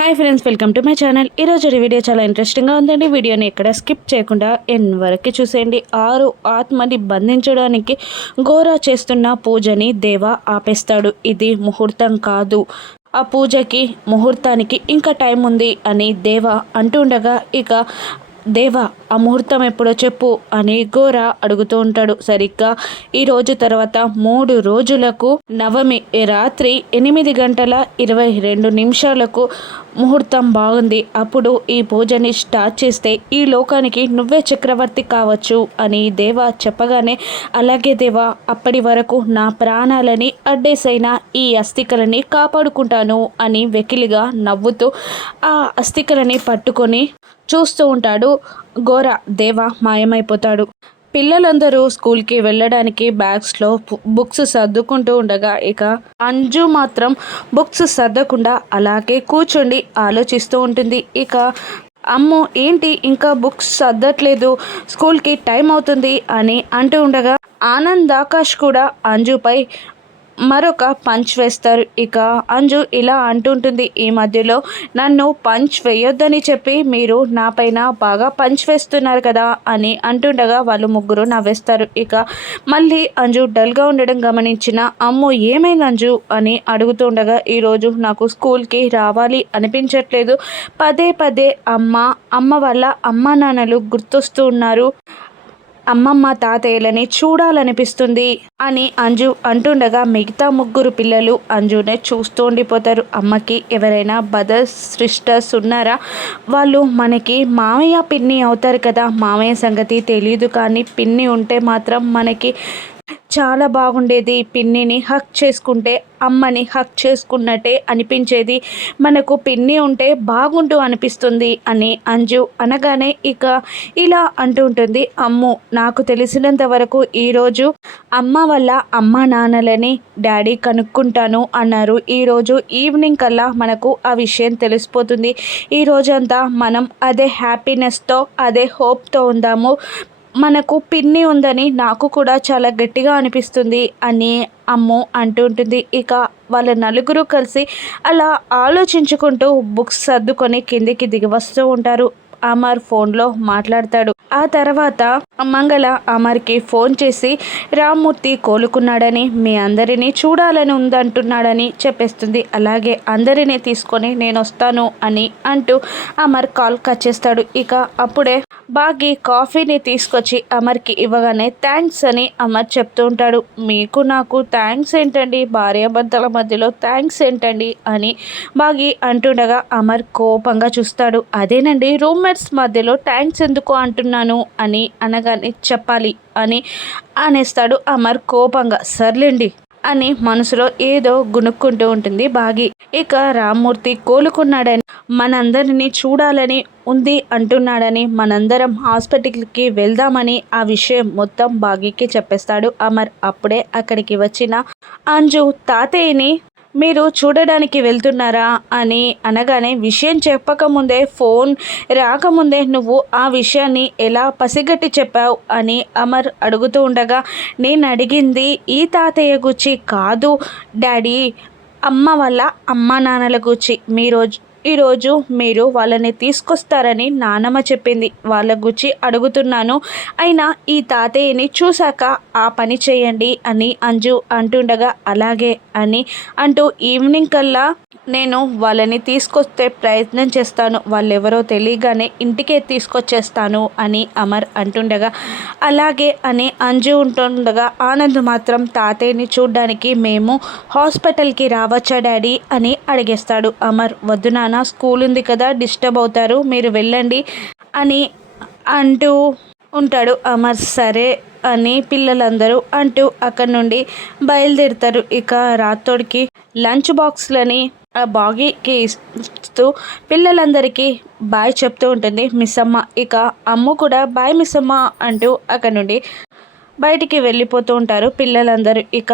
Hi friends welcome to my channel ఈరోజు video చాలా ఇంట్రెస్టింగ్గా ఉందండి. వీడియోని ఎక్కడ స్కిప్ చేయకుండా ఎన్ వరకు చూసేయండి. ఆరు ఆత్మని బంధించడానికి ఘోర చేస్తున్న పూజని దేవ ఆపేస్తాడు. ఇది ముహూర్తం కాదు. ఆ పూజకి ముహూర్తానికి ఇంకా టైం ఉంది అని దేవ అంటుండగా ఇక దేవ ఆ ముహూర్తం ఎప్పుడో చెప్పు అని ఘోర అడుగుతూ ఉంటాడు. సరిగ్గా ఈ రోజు తర్వాత మూడు రోజులకు నవమి రాత్రి ఎనిమిది గంటల ఇరవై రెండు నిమిషాలకు ముహూర్తం బాగుంది. అప్పుడు ఈ పూజని స్టార్ట్ చేస్తే ఈ లోకానికి నువ్వే చక్రవర్తి కావచ్చు అని దేవ చెప్పగానే అలాగే దేవా అప్పటి వరకు నా ప్రాణాలని అడ్డేసైన ఈ అస్థికలని కాపాడుకుంటాను అని వెకిలిగా నవ్వుతూ ఆ అస్థికలని పట్టుకొని చూస్తూ ఉంటాడు ఘోర దేవ మాయమైపోతాడు. పిల్లలందరూ స్కూల్కి వెళ్ళడానికి బ్యాగ్స్లో బుక్స్ సర్దుకుంటూ ఉండగా ఇక అంజు మాత్రం బుక్స్ సర్దకుండా అలాగే కూర్చొని ఆలోచిస్తూ ఉంటుంది. ఇక అమ్మో ఏంటి ఇంకా బుక్స్ సర్దట్లేదు? స్కూల్కి టైం అవుతుంది అని అంటూ ఉండగా ఆనంద్ ఆకాష్ కూడా అంజుపై మరొక పంచ్ వేస్తారు. ఇక అంజు ఇలా అంటుంటుంది ఈ మధ్యలో నన్ను పంచ్ వేయొద్దని చెప్పి మీరు నా పైన బాగా పంచ్ వేస్తున్నారు కదా అని అంటుండగా వాళ్ళు ముగ్గురు నవ్వేస్తారు. ఇక మళ్ళీ అంజు డల్గా ఉండడం గమనించిన అమ్ము ఏమైంది అంజు? అని అడుగుతుండగా ఈరోజు నాకు స్కూల్కి రావాలి అనిపించట్లేదు. పదే పదే అమ్మ అమ్మ వల్ల అమ్మ నాన్నలు గుర్తొస్తూ ఉన్నారు. అమ్మమ్మ తాతయ్యలని చూడాలనిపిస్తుంది అని అంజు అంటుండగా మిగతా ముగ్గురు పిల్లలు అంజునే చూస్తూ ఉండిపోతారు. అమ్మకి ఎవరైనా బదర్స్ సిస్టర్స్ ఉన్నారా? వాళ్ళు మనకి మామయ్య పిన్ని అవుతారు కదా. మామయ్య సంగతి తెలియదు కానీ పిన్ని ఉంటే మాత్రం మనకి చాలా బాగుండేది పిన్నిని హక్ చేసుకుంటే అమ్మని హక్ చేసుకున్నట్టే అనిపించేది. మనకు పిన్ని ఉంటే బాగుండు అనిపిస్తుంది అని అంజు అనగానే ఇక ఇలా అంటూ ఉంటుంది. అమ్ము నాకు తెలిసినంత వరకు ఈరోజు అమ్మ వల్ల అమ్మ నాన్నలని డాడీ కనుక్కుంటాను అన్నారు. ఈరోజు ఈవినింగ్ కల్లా మనకు ఆ విషయం తెలిసిపోతుంది. ఈ రోజంతా మనం అదే హ్యాపీనెస్తో అదే హోప్తో ఉందాము. మనకు పిన్ని ఉందని నాకు కూడా చాలా గట్టిగా అనిపిస్తుంది అని అమ్ము అంటూ ఉంటుంది. ఇక వాళ్ళ నలుగురు కలిసి అలా ఆలోచించుకుంటూ బుక్స్ సర్దుకొని కిందికి దిగి వస్తూ ఉంటారు. అమర్ ఫోన్లో మాట్లాడతాడు. ఆ తర్వాత మంగళ అమర్కి ఫోన్ చేసి రామ్మూర్తి కోలుకున్నాడని మీ అందరినీ చూడాలని ఉందంటున్నాడని చెప్పేస్తుంది. అలాగే అందరినీ తీసుకొని నేను వస్తాను అని అంటూ అమర్ కాల్ కట్ చేస్తాడు. ఇక అప్పుడే బాగి కాఫీని తీసుకొచ్చి అమర్కి ఇవ్వగానే థ్యాంక్స్ అని అమర్ చెప్తూ ఉంటాడు. మీకు నాకు థ్యాంక్స్ ఏంటండి? భార్యాభర్తల మధ్యలో థ్యాంక్స్ ఏంటండి? అని బాగి అంటుండగా అమర్ కోపంగా చూస్తాడు. అదేనండి రూమ్మేట్స్ మధ్యలో థ్యాంక్స్ ఎందుకు? అంటున్నాను అని అనగానే చెప్పాలి అని అనేస్తాడు అమర్ కోపంగా. సర్లేండి అని మనసులో ఏదో గునుక్కుంటూ ఉంటుంది బాగి. ఇక రామ్మూర్తి కోలుకున్నాడని మనందరినీ చూడాలని ఉంది అంటున్నాడని మనందరం హాస్పిటల్కి వెళ్దామని ఆ విషయం మొత్తం బాగీకి చెప్పేస్తాడు అమర్. అప్పుడే అక్కడికి వచ్చిన అంజు తాతయ్యని మీరు చూడడానికి వెళ్తున్నారా అని అనగానే విషయం చెప్పకముందే ఫోన్ రాకముందే నువ్వు ఆ విషయాన్ని ఎలా పసిగట్టి చెప్పావు అని అమర్ అడుగుతూ ఉండగా నేను అడిగింది ఈ తాతయ్య గుచ్చి కాదు డాడీ అమ్మ వల్ల అమ్మ నాన్నల గుచ్చి మీరు ఈరోజు మీరు వాళ్ళని తీసుకొస్తారని నానమ్మ చెప్పింది. వాళ్ళ గుచ్చి అడుగుతున్నాను. అయినా ఈ తాతయ్యని చూశాక ఆ పని చేయండి అని అంజు అంటుండగా అలాగే అని అంటూ ఈవినింగ్ కల్లా నేను వాళ్ళని తీసుకొస్తే ప్రయత్నం చేస్తాను. వాళ్ళెవరో తెలియగానే ఇంటికే తీసుకొచ్చేస్తాను అని అమర్ అంటుండగా అలాగే అని అంజు ఉంటుండగా ఆనంద్ మాత్రం తాతయ్యని చూడ్డానికి మేము హాస్పిటల్కి రావచ్చా డాడీ అని అడిగేస్తాడు. అమర్ వద్దు నాన్న స్కూల్ ఉంది కదా డిస్టర్బ్ అవుతారు మీరు వెళ్ళండి అని అంటూ ఉంటాడు. అమర్ సరే అని పిల్లలందరూ అంటూ అక్కడి నుండి బయలుదేరుతారు. ఇక రాతోడికి లంచ్ బాక్స్లని ఆ బాగీకి ఇస్తూ పిల్లలందరికీ బాయ్ చెప్తూ ఉంటుంది మిస్ అమ్మ. ఇక అమ్మ కూడా బాయ్ మిస్ అమ్మ అంటూ అక్కడ నుండి బయటికి వెళ్ళిపోతూ ఉంటారు పిల్లలందరూ. ఇక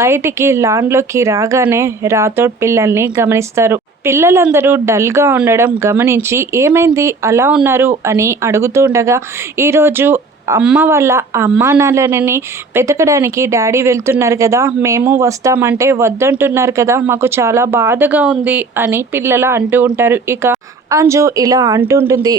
బయటికి లాన్లోకి రాగానే రాతోడ్ పిల్లల్ని గమనిస్తారు. పిల్లలందరూ డల్గా ఉండడం గమనించి ఏమైంది? అలా ఉన్నారు? అని అడుగుతూ ఉండగా ఈరోజు అమ్మ వాళ్ళ అమ్మా నాన్నలని వెతకడానికి డాడీ వెళ్తున్నారు కదా మేము వస్తామంటే వద్దంటున్నారు కదా మాకు చాలా బాధగా ఉంది అని పిల్లలు అంటూ ఉంటారు. ఇక అంజు ఇలా అంటుంటుంది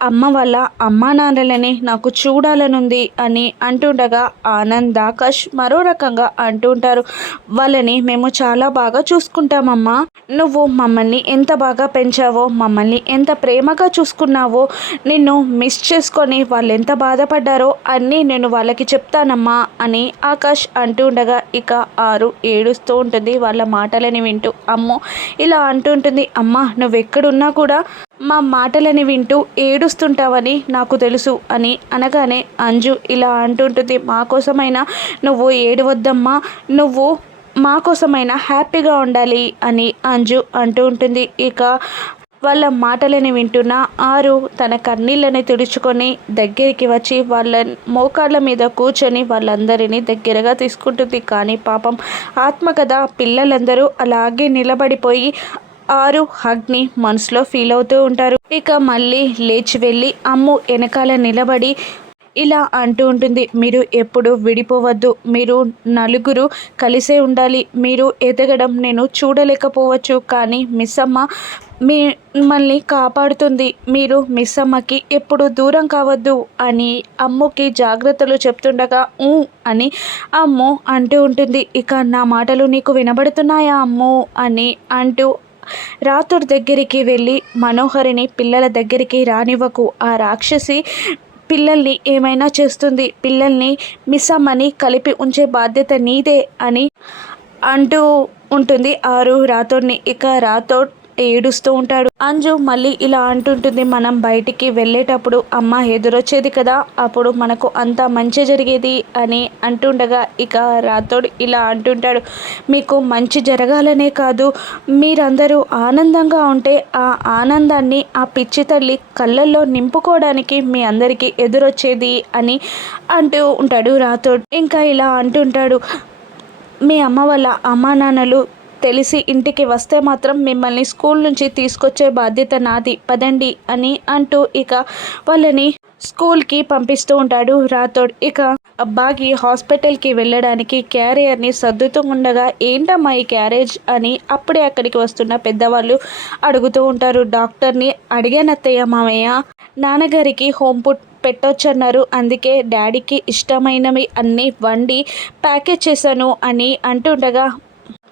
అమ్మ వాళ్ళ అమ్మా నాన్నలని నాకు చూడాలనుంది అని అంటుండగా ఆనంద్ ఆకాష్ మరో రకంగా అంటుంటారు వాళ్ళని మేము చాలా బాగా చూసుకుంటామమ్మా. నువ్వు మమ్మల్ని ఎంత బాగా పెంచావో మమ్మల్ని ఎంత ప్రేమగా చూసుకున్నావో నిన్ను మిస్ చేసుకొని వాళ్ళు ఎంత బాధపడ్డారో అన్నీ నేను వాళ్ళకి చెప్తానమ్మా అని ఆకాష్ అంటుండగా ఇక ఆరు ఏడుస్తూ ఉంటుంది వాళ్ళ మాటలని వింటూ. అమ్మో ఇలా అంటుంటుంది అమ్మ నువ్వు ఎక్కడున్నా కూడా మా మాటలని వింటూ ఏడుస్తుంటావని నాకు తెలుసు అని అనగానే అంజు ఇలా అంటుంటుంది మా కోసమైనా నువ్వు ఏడవద్దమ్మా నువ్వు మా కోసమైనా హ్యాపీగా ఉండాలి అని అంజు అంటూ ఉంటుంది. ఇక వాళ్ళ మాటలని వింటున్న ఆరు తన కన్నీళ్ళని తుడుచుకొని దగ్గరికి వచ్చి వాళ్ళ మోకాళ్ళ మీద కూర్చొని వాళ్ళందరినీ దగ్గరగా తీసుకుంటుంది. కానీ పాపం ఆత్మ కదా పిల్లలందరూ అలాగే నిలబడిపోయి ఆరు హగ్ని మనసులో ఫీల్ అవుతూ ఉంటారు. ఇక మళ్ళీ లేచి వెళ్ళి అమ్ము వెనకాల నిలబడి ఇలా అంటూ ఉంటుంది. మీరు ఎప్పుడు విడిపోవద్దు. మీరు నలుగురు కలిసే ఉండాలి. మీరు ఎదగడం నేను చూడలేకపోవచ్చు. కానీ మిస్ అమ్మ మిమ్మల్ని కాపాడుతుంది. మీరు మిస్ అమ్మకి ఎప్పుడు దూరం కావద్దు అని అమ్ముకి జాగ్రత్తలు చెప్తుండగా ఊ అని అమ్ము అంటూ ఉంటుంది. ఇక నా మాటలు నీకు వినబడుతున్నాయా అమ్ము అని అంటూ రాతుడి దగ్గరికి వెళ్ళి మనోహరిని పిల్లల దగ్గరికి రానివ్వకు. ఆ రాక్షసి పిల్లల్ని ఏమైనా చేస్తుంది? పిల్లల్ని మిస్సమ్మని కలిపి ఉంచే బాధ్యత నీదే అని అంటూ ఉంటుంది ఆరు రాతోడిని ఇక రాతోడ్ ఏడుస్తూ ఉంటాడు. అంజు మళ్ళీ ఇలా అంటుంటుంది మనం బయటికి వెళ్ళేటప్పుడు అమ్మ ఎదురొచ్చేది కదా అప్పుడు మనకు అంత మంచి జరిగేది అని అంటుండగా ఇక రాతోడు ఇలా అంటుంటాడు మీకు మంచి జరగాలనే కాదు మీరందరూ ఆనందంగా ఉంటే ఆ ఆనందాన్ని ఆ పిచ్చి తల్లి కళ్ళల్లో నింపుకోవడానికి మీ అందరికీ ఎదురొచ్చేది అని అంటూ ఉంటాడు రాతోడు ఇంకా ఇలా అంటుంటాడు మీ అమ్మ వాళ్ళ అమ్మా నాన్నలు తెలిసి ఇంటికి వస్తే మాత్రం మిమ్మల్ని స్కూల్ నుంచి తీసుకొచ్చే బాధ్యత నాది. పదండి అని అంటూ ఇక వాళ్ళని స్కూల్కి పంపిస్తూ ఉంటాడు రాథోడ్. ఇక అబ్బాకి హాస్పిటల్కి వెళ్ళడానికి క్యారియర్ని సర్దుతూ ఉండగా ఏంటమ్మా ఈ క్యారేజ్? అని అప్పుడే అక్కడికి వస్తున్న పెద్దవాళ్ళు అడుగుతూ ఉంటారు. డాక్టర్ని అడిగానత్తయ్య మామయ్య నాన్నగారికి హోమ్ ఫుడ్ పెట్టొచ్చన్నారు. అందుకే డాడీకి ఇష్టమైనవి అన్నీ వండి ప్యాకేజ్ చేశాను అని అంటుండగా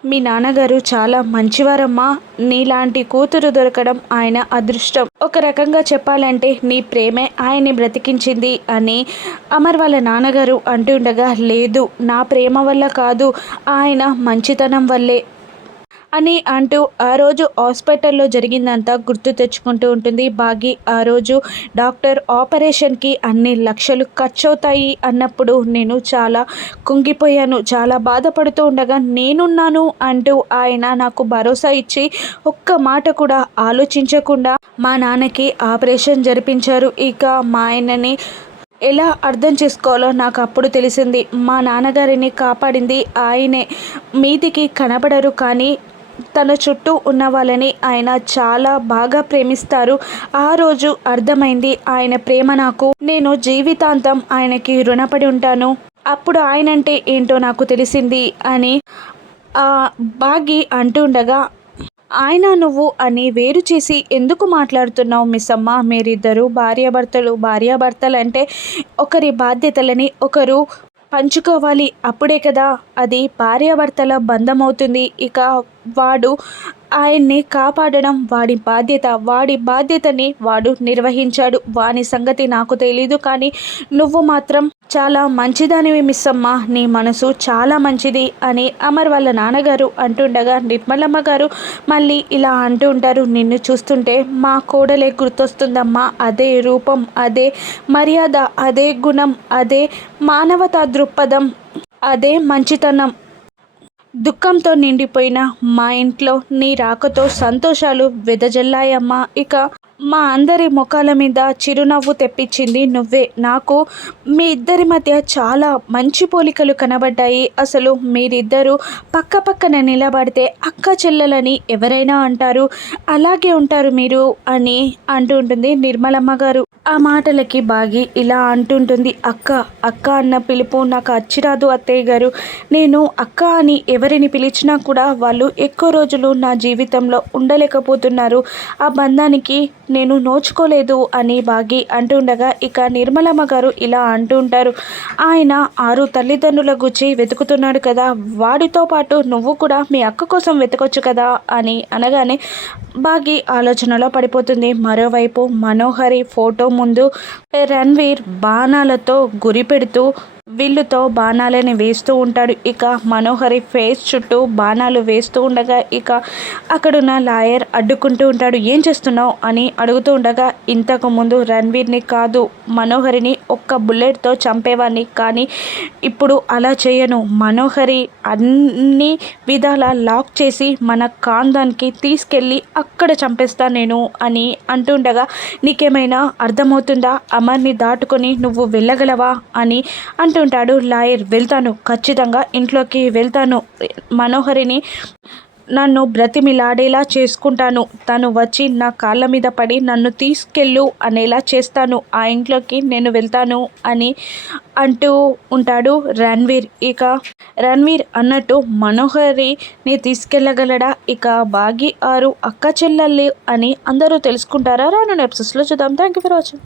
మీ నాన్నగారు చాలా మంచివారమ్మా. నీలాంటి కూతురు దొరకడం ఆయన అదృష్టం. ఒక రకంగా చెప్పాలంటే నీ ప్రేమే ఆయన్ని బ్రతికించింది అని అమర్ వాళ్ళ నాన్నగారు అంటుండగా లేదు నా ప్రేమ వల్ల కాదు. ఆయన మంచితనం వల్లే అని అంటూ ఆ రోజు హాస్పిటల్లో జరిగిందంతా గుర్తు తెచ్చుకుంటూ ఉంటుంది. బాగి ఆ రోజు డాక్టర్ ఆపరేషన్కి అన్ని లక్షలు ఖర్చు అవుతాయి అన్నప్పుడు నేను చాలా కుంగిపోయాను. చాలా బాధపడుతూ ఉండగా నేనున్నాను అంటూ ఆయన నాకు భరోసా ఇచ్చి ఒక్క మాట కూడా ఆలోచించకుండా మా నాన్నకి ఆపరేషన్ జరిపించారు. ఇక మా ఆయనని ఎలా అర్థం చేసుకోవాలో నాకు అప్పుడు తెలిసింది. మా నాన్నగారిని కాపాడింది ఆయనే. మీదికి కనబడరు కానీ తన చుట్టూ ఉన్న వాళ్ళని ఆయన చాలా బాగా ప్రేమిస్తారు. ఆ రోజు అర్థమైంది ఆయన ప్రేమ నాకు నేను జీవితాంతం ఆయనకి రుణపడి ఉంటాను. అప్పుడు ఆయన అంటే ఏంటో నాకు తెలిసింది అని బాగి అంటుండగా ఆయన నువ్వు అని వేరు చేసి ఎందుకు మాట్లాడుతున్నావు మిస్ అమ్మ మీరిద్దరు భార్యాభర్తలు భార్యాభర్తలు అంటే ఒకరి బాధ్యతలని ఒకరు పంచుకోవాలి. అప్పుడే కదా అది భార్యాభర్తల బంధం అవుతుంది ఇక వాడు ఆయన్ని కాపాడడం వాడి బాధ్యత. వాడి బాధ్యతని వాడు నిర్వహించాడు. వాని సంగతి నాకు తెలీదు కానీ నువ్వు మాత్రం చాలా మంచిదానివి మిస్ అమ్మ నీ మనసు చాలా మంచిది అని అమర్ వాళ్ళ నాన్నగారు అంటుండగా నిర్మలమ్మ గారు మళ్ళీ ఇలా అంటూ ఉంటారు. నిన్ను చూస్తుంటే మా కోడలే గుర్తొస్తుందమ్మా. అదే రూపం అదే మర్యాద అదే గుణం అదే మానవతా దృక్పథం అదే మంచితనం. దుఃఖంతో నిండిపోయిన మా ఇంట్లో నీ రాకతో సంతోషాలు వెదజల్లాయమ్మా. ఇక మా అందరి ముఖాల మీద చిరునవ్వు తెప్పించింది నువ్వే. నాకు మీ ఇద్దరి మధ్య చాలా మంచి పోలికలు కనబడ్డాయి. అసలు మీరిద్దరూ పక్క పక్కన నిలబడితే అక్క చెల్లెలని ఎవరైనా అంటారు. అలాగే ఉంటారు మీరు అని అంటూ ఉంటుంది నిర్మలమ్మ గారు. ఆ మాటలకి బాగి ఇలా అంటుంటుంది అక్క అక్క అన్న పిలుపు నాకు అచ్చిరాదు అత్తయ్య గారు. నేను అక్క అని ఎవరిని పిలిచినా కూడా వాళ్ళు ఎక్కువ రోజులు నా జీవితంలో ఉండలేకపోతున్నారు. ఆ బంధానికి నేను నోచుకోలేదు అని బాగి అంటుండగా ఇక నిర్మలమ్మ గారు ఇలా అంటూ ఉంటారు ఆయన ఆరు తల్లిదండ్రుల గురించి వెతుకుతున్నాడు కదా వాడితో పాటు నువ్వు కూడా మీ అక్క కోసం వెతకొచ్చు కదా అని అనగానే బాగి ఆలోచనలో పడిపోతుంది. మరోవైపు మనోహరి ఫోటో ముందు రణ్వీర్ బాణాలతో గురి పెడుతూ విల్లుతో బాణాలని వేస్తూ ఉంటాడు. ఇక మనోహరి ఫేస్ చుట్టూ బాణాలు వేస్తూ ఉండగా ఇక అక్కడున్న లాయర్ అడ్డుకుంటూ ఉంటాడు. ఏం చేస్తున్నావు? అని అడుగుతూ ఉండగా ఇంతకు ముందు రణ్వీర్ని కాదు మనోహరిని ఒక్క బుల్లెట్తో చంపేవాడిని కానీ ఇప్పుడు అలా చేయను. మనోహరి అన్ని విధాల లాక్ చేసి మన కాందానికి తీసుకెళ్ళి అక్కడ చంపేస్తా నేను అని అంటుండగా నీకేమైనా అర్థమవుతుందా? అమర్ని దాటుకొని నువ్వు వెళ్ళగలవా? అని అంటుంటాడు లాయర్. వెళ్తాను. ఖచ్చితంగా ఇంట్లోకి వెళ్తాను. మనోహరిని నన్ను బ్రతిమిలాడేలా చేసుకుంటాను. తను వచ్చి నా కాళ్ళ మీద పడి నన్ను తీసుకెళ్ళు అనేలా చేస్తాను. ఆ ఇంట్లోకి నేను వెళ్తాను అని అంటూ ఉంటాడు రణ్వీర్. ఇక రణ్వీర్ అన్నట్టు మనోహరిని తీసుకెళ్ళగలడా? ఇక బాగి ఆరు అక్క చెల్లెళ్ళు అని అందరూ తెలుసుకుంటారా? రాను ఎపిసోడ్స్లో చూద్దాం. Thank you for watching